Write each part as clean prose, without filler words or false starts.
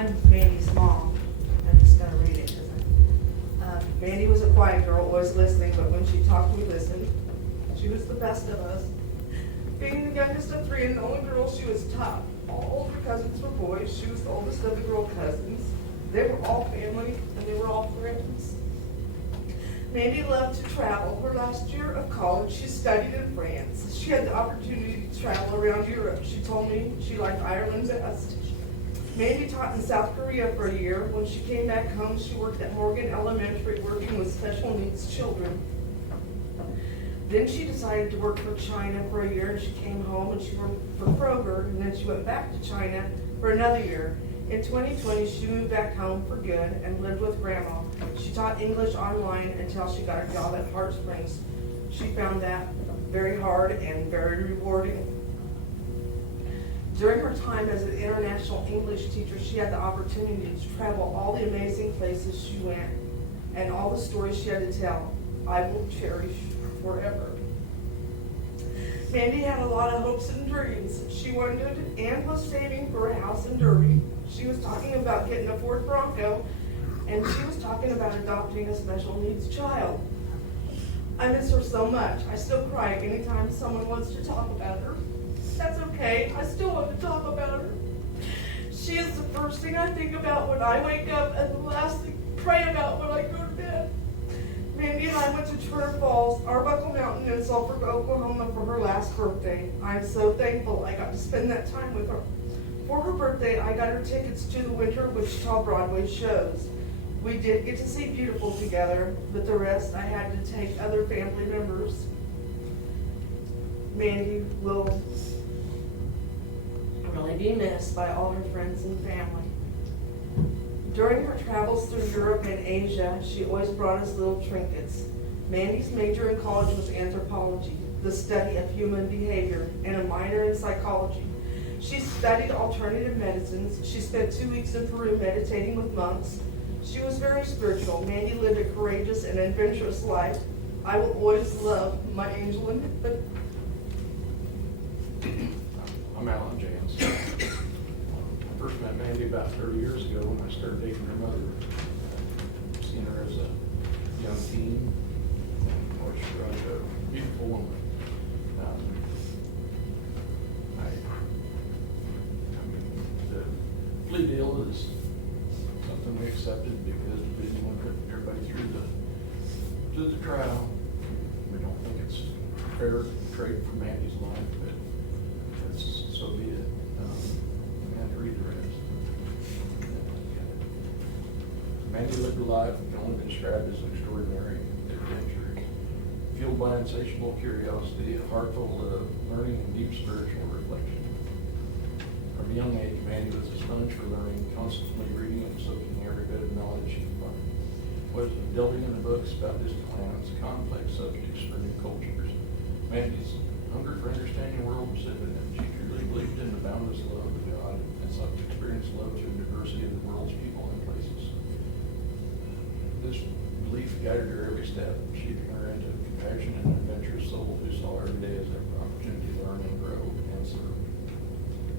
I'm Mandy's mom. I'm just gonna read it, Mandy was a quiet girl, always listening, but when she talked, we listened. She was the best of us. Being the youngest of three and the only girl, she was tough. All older cousins were boys. She was the oldest of the girl cousins. They were all family, and they were all friends. Mandy loved to travel. Her last year of college, she studied in France. She had the opportunity to travel around Europe. She told me she liked Ireland best. Mandy taught in South Korea for a year. When she came back home, she worked at Morgan Elementary, working with special needs children. Then she decided to work for China for a year, and she came home and she worked for Kroger, and then she went back to China for another year. In 2020, she moved back home for good and lived with Grandma. She taught English online until she got a job at Heartspring. She found that very hard and very rewarding. During her time as an international English teacher, she had the opportunity to travel all the amazing places she went and all the stories she had to tell. I will cherish forever. Mandy had a lot of hopes and dreams. She wanted and was saving for a house in Derby. She was talking about getting a Ford Bronco, and she was talking about adopting a special needs child. I miss her so much. I still cry anytime someone wants to talk about her. That's okay. I still want to talk about her. She is the first thing I think about when I wake up and the last thing I pray about when I go to bed. Mandy and I went to Turner Falls, Arbuckle Mountain in Sulphur, Oklahoma for her last birthday. I'm so thankful I got to spend that time with her. For her birthday, I got her tickets to the Winter Wichita Broadway shows. We did get to see Beautiful together, but the rest I had to take other family members. Mandy will really be missed by all her friends and family. During her travels through Europe and Asia, she always brought us little trinkets. Mandy's major in college was anthropology, the study of human behavior, and a minor in psychology. She studied alternative medicines. She spent 2 weeks in Peru meditating with monks. She was very spiritual. Mandy lived a courageous and adventurous life. I will always love my angel in heaven. I'm Alan James. I first met Mandy about 30 years ago when I started dating her mother. Seen her as a young teen. She was a beautiful woman. The plea deal is something we accepted because we didn't want to put everybody through the trial. We don't think it's fair trade for Mandy's life, but so be it. We had to read the rest. Mandy lived a life that can only be described as extraordinary adventure, fueled by insatiable curiosity, a heart full of learning and deep spiritual reflection. From a young age, Mandy was a sponge for learning, constantly reading and soaking every bit of knowledge she could find. Was delving into books about distant planets, complex subjects for new cultures. Mandy's hunger for understanding the world was evident. She truly believed in the boundless love of God and sought to experience love through the diversity of the world's people and places. This belief guided her every step, shaping her into a compassionate and adventurous soul who saw every day as an opportunity to learn and grow and serve.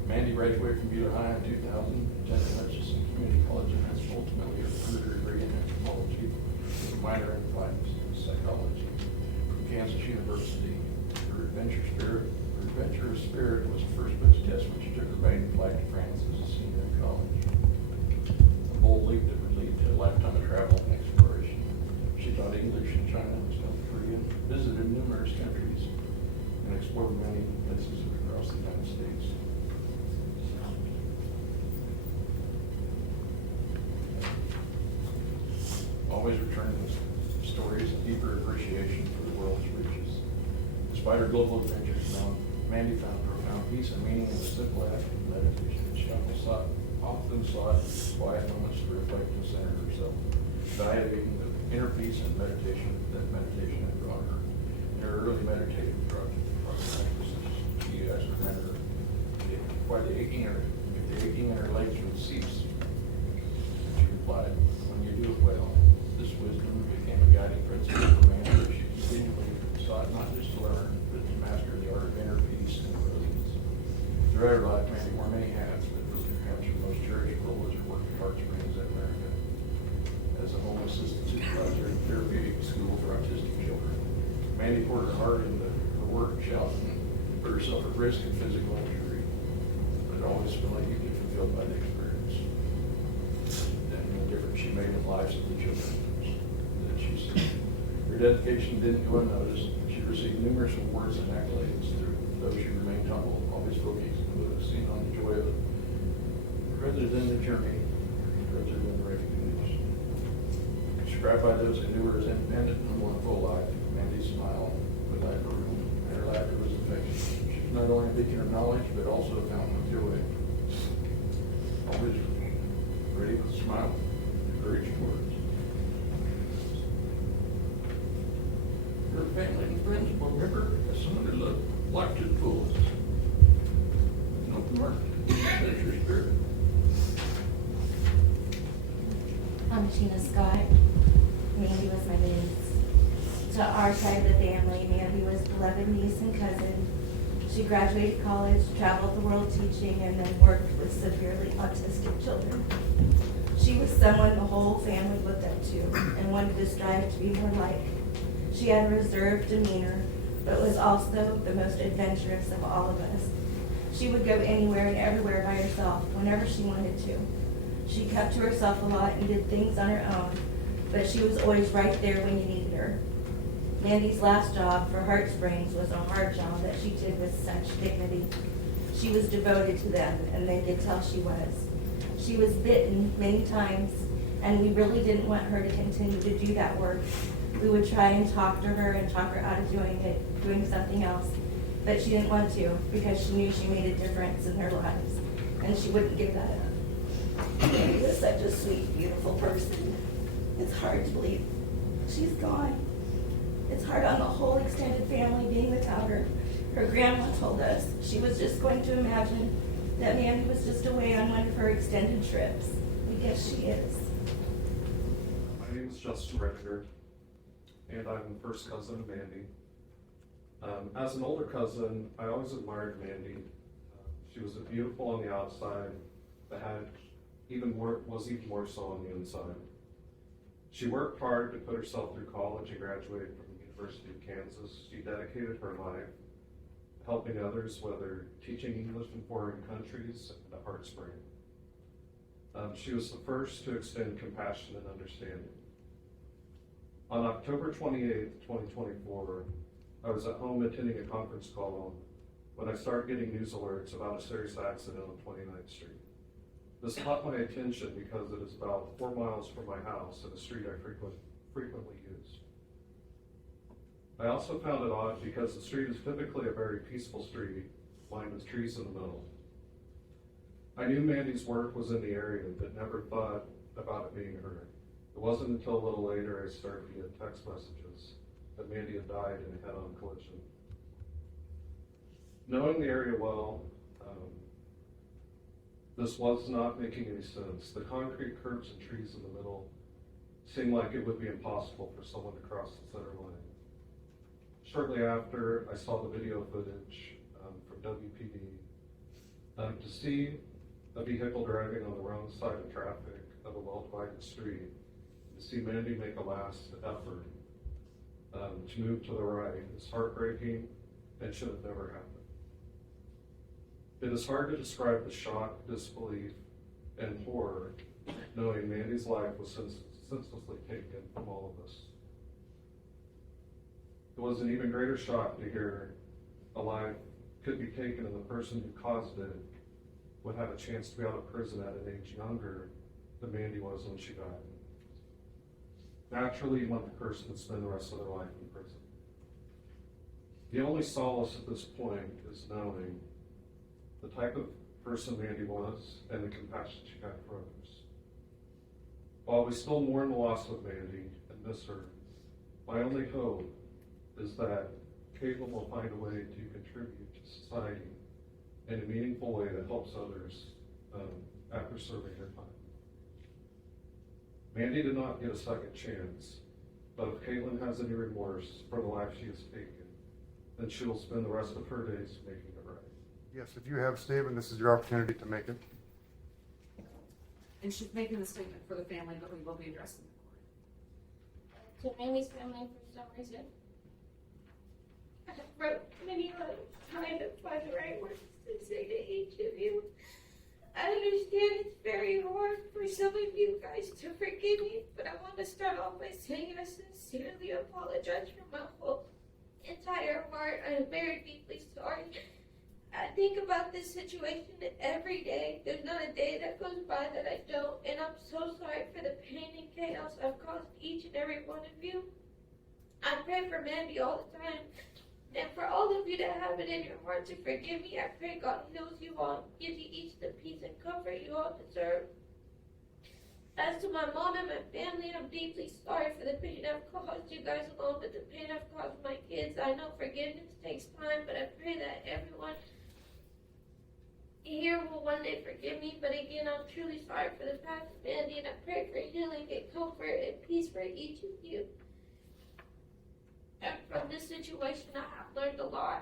Mandy graduated from Beulah High in 2000, attended Hutchinson Community College, and has ultimately earned her degree in anthropology with a minor in applied psychology from Kansas University. Her adventurous spirit was the first best test when she took her maiden flight to France as a senior in college. A bold leap that would lead to a lifetime of travel and exploration. She taught English in China and South Korea, visited numerous countries, and explored many places across the United States. Always returning with stories and deeper appreciation for the world's riches. Despite her global adventures, Mandy found profound peace and meaning in the simple act of meditation. She often sought quiet moments to reflect and center herself, valuing the inner peace and meditation that meditation had brought her. In her early meditative practices, she asked her mentor why the aching in her legs would cease. And she replied, "When you do it well." This wisdom became a guiding principle for Mandy. She continually sought not just to learn, but to master the art of inner peace and resilience. Throughout her life, Mandy wore many hats, but perhaps her most cherished role was her work in Mandy poured her heart into her work, shouting, put herself at risk of physical injury, but always feeling deeply fulfilled by the experience. And the difference she made in the lives of the children that she served. Her dedication didn't go unnoticed. She received numerous awards and accolades, though she remained humble, always focusing on the joy of it, rather than the journey, rather than the recognition. Described by those who knew her as independent and humble and full life, Mandy's smile would light the room, and her laughter was infectious. She was not only a beacon of knowledge, but also a fountain of joy. Always ready with a smile, encouraging words. Her family and friends will remember her as someone who loved life to the fullest. An open heart, that is your spirit. I'm Tina Scott. Mandy was my niece. To our side of the family, Mandy was beloved niece and cousin. She graduated college, traveled the world teaching, and then worked with severely autistic children. She was someone the whole family looked up to and wanted to strive to be more like. She had a reserved demeanor, but was also the most adventurous of all of us. She would go anywhere and everywhere by herself whenever she wanted to. She kept to herself a lot and did things on her own, but she was always right there when you needed her. Mandy's last job for Heartspring was a hard job that she did with such dignity. She was devoted to them, and they could tell she was. She was bitten many times, and we really didn't want her to continue to do that work. We would try and talk to her and talk her out of doing something else, but she didn't want to because she knew she made a difference in their lives, and she wouldn't give that up. Mandy was such a sweet, beautiful person. It's hard to believe she's gone. It's hard on the whole extended family being without her. Her grandma told us she was just going to imagine that Mandy was just away on one of her extended trips. I guess she is. My name is Justin Reddinger, and I'm the first cousin of Mandy. As an older cousin, I always admired Mandy. She was beautiful on the outside, but was even more so on the inside. She worked hard to put herself through college and graduated from the University of Kansas. She dedicated her life helping others, whether teaching English in foreign countries at Heartspring. She was the first to extend compassion and understanding. On October 28th, 2024, I was at home attending a conference call when I started getting news alerts about a serious accident on 29th Street. This caught my attention because it is about 4 miles from my house and a street I frequently use. I also found it odd because the street is typically a very peaceful street, lined with trees in the middle. I knew Mandy's work was in the area, but never thought about it being her. It wasn't until a little later I started to get text messages that Mandy had died in a head-on collision. Knowing the area well, this was not making any sense. The concrete curbs and trees in the middle seemed like it would be impossible for someone to cross the center line. Shortly after, I saw the video footage from WPD to see a vehicle driving on the wrong side of traffic of a well-divided street, to see Mandy make a last effort to move to the right is heartbreaking and should have never happened. It is hard to describe the shock, disbelief, and horror knowing Mandy's life was senselessly taken from all of us. It was an even greater shock to hear a life could be taken and the person who caused it would have a chance to be out of prison at an age younger than Mandy was when she died. Naturally, you want the person to spend the rest of their life in prison. The only solace at this point is knowing the type of person Mandy was and the compassion she had for others. While we still mourn the loss of Mandy and miss her, my only hope is that Caitlin will find a way to contribute to society in a meaningful way that helps others after serving her time. Mandy did not get a second chance, but if Caitlin has any remorse for the life she has taken, then she will spend the rest of her days making it right. Yes, if you have a statement, this is your opportunity to make it. And she's making the statement for the family, but we will be addressing the court. To Mandy's family for some reason. I wrote many letters trying to find the right words to say to each of you. I understand it's very hard for some of you guys to forgive me, but I want to start off by saying I sincerely apologize from my whole entire heart. I am very deeply sorry. I think about this situation every day. There's not a day that goes by that I don't, and I'm so sorry for the pain and chaos I've caused each and every one of you. I pray for Mandy all the time, and for all of you that have it in your heart to forgive me, I pray God heals you all, gives you each the peace and comfort you all deserve. As to my mom and my family, I'm deeply sorry for the pain I've caused you guys, along with the pain I've caused my kids. I know forgiveness takes time, but I pray that everyone here will one day forgive me. But again, I'm truly sorry for the past, Mandy, and I pray for healing and comfort and peace for each of you. And from this situation, I have learned a lot.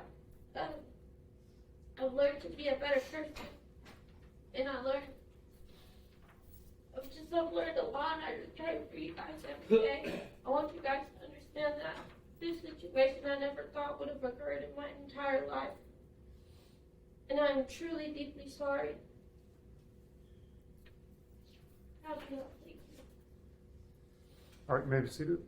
I've learned to be a better person, and I've learned a lot, and I just try to for you guys every day. I want you guys to understand that this situation I never thought would have occurred in my entire life. And I'm truly deeply sorry. Thank you. All right, you may be seated.